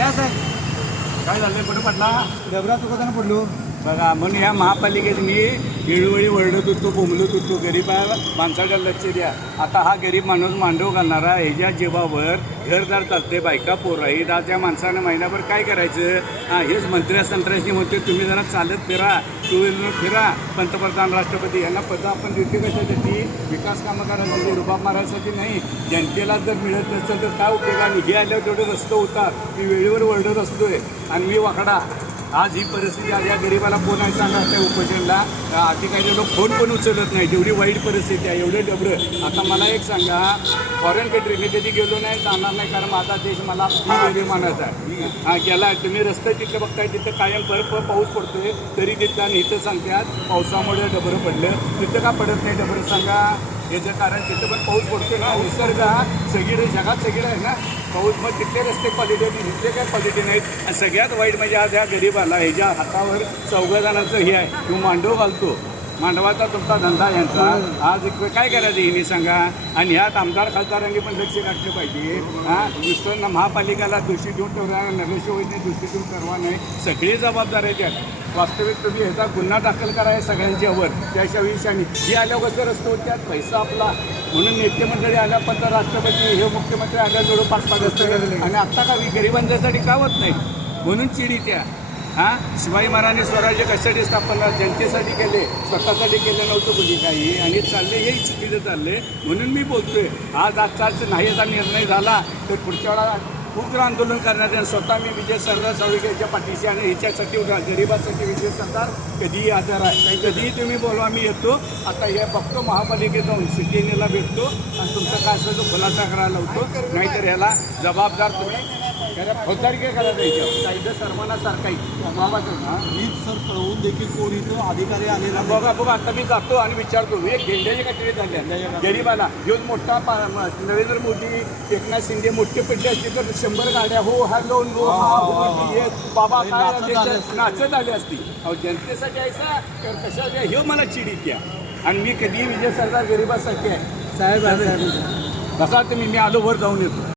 या साहेब काय झालं कुठं पडला डबरा चुकताना पडलो बघा म्हणून या महापालिकेत मी वेळोवेळी ओरडत होतो बोंबलत होतो गरीबा माणसाला लक्ष द्या. आता हा गरीब माणूस मांडव घालणारा ह्याच्या जीवावर घरदार चालते बायका पोर आहेत. आज या माणसानं महिनाभर काय करायचं? हां हेच मंत्र्या संत्र्याशी म्हणते तुम्ही जरा चालत फिरा. टू व्हीलर फिरा. पंतप्रधान राष्ट्रपती यांना पदं आपण देते कशासाठी? विकास कामं करायसाठी रुबाब मारायसाठी नाही. जनतेला जर मिळत नसेल तर काय उपयोगाने हे आल्यावर तेवढे रस्ते होतात मी वेळेवर ओरडत असतोय. आणि मी वाकडा. आज ही परिस्थिती आज या गरीबाला फोन आहे सांगा त्या उपोषणला. अधिकारी लोक फोन पण उचलत नाही जेवढी वाईट परिस्थिती आहे एवढे डबरं आता मला एक सांगा फॉरेन कंट्री मी कधी गेलो नाही जाणार नाही कारण माझा देश मला अभिमानाचा आहे. हा गेला तुम्ही रस्ते तिथं बघताय तिथं कायम बर्फ पाऊस पडतोय तरी तिथं आणि इथं सांगतात पावसामुळे डबरं पडलं. तिथं का पडत नाही डबरं सांगा. याचं कारण तिथं पण पाऊस पडतो ना निसर्ग हा सगळीकडे जगात सगळीकडे आहे ना. पाऊस मग तिथले रस्ते क्वालिटी आहेत तिथले काय क्वालिटी नाहीत. आणि सगळ्यात वाईट म्हणजे आज ह्या गरीबाला ह्याच्या हातावर चौघा जणांचं हे आहे तो मांडव घालतो. मांडवाचा तुमचा धंदा यांचा. आज काय करायचं हिने सांगा? आणि ह्यात आमदार खासदारांनी पण लक्ष घातलं पाहिजे. हां? दुसरं ना महापालिकेला दोषी देऊन ठेवणार नगरसेवकने दोषी देऊन ठरवा नाही. सगळी जबाबदारी त्यात. वास्तविक तुम्ही ह्याचा गुन्हा दाखल करा आहे सगळ्यांच्यावर. त्याच्या विषयाने. जी आल्यावर कसं रस्ते होत्यात पैसा आपला. म्हणून नेते मंडळी पण तर राष्ट्रपती हे मुख्यमंत्री आल्या जोडं पाच पाच असतं आणि आत्ता का गरिबांच्यासाठी का होत नाही? म्हणून चिडी त्या. हां? शिवाजी महाराजांनी स्वराज्य कशासाठी स्थापना जनतेसाठी केले स्वतःसाठी केलं नव्हतं कुणी काही. आणि चालले हे चुकीचं चालले म्हणून मी बोलतोय आज आजचा नाही याचा निर्णय झाला तर पुढच्या वेळा उग्र आंदोलन करण्यात येईल स्वतः मी विजय सरदार सावळीच्या पाठीशी आणि ह्याच्यासाठी उभा गरिबासाठी विजय सरदार कधीही आधार आहे. कधीही तुम्ही बोलवा मी येतो. आता हे बघतो महापालिकेत जाऊन सिटीनेला भेटतो आणि तुमचं काय असेल तो खुलासा करायला लावतो. नाहीतर ह्याला जबाबदार तुम्ही फौजदारी काय करायचं याच्यावर कायदा सर्वांना हां? वीज सर कळवून देखील कोण इथं अधिकारी आलेला बघा बघा आता मी जातो आणि विचारतो एक गेंड्याची काहीतरी झाल्या गरीबाला. घेऊन मोठा नरेंद्र मोदी एकनाथ शिंदे मोठे पडले असते तर शंभर गाड्या. हो हॅलो नो हा, हो, हे, बाबा काय नाचत आले असते. नाचत आले असती अहो जनतेसाठी यायचा तर कशा हे मला चिडी त्या आणि मी कधी विजय सरदार गरिबासाठी आहे. साहेब कसा तुम्ही मी आलो वर जाऊन येतो.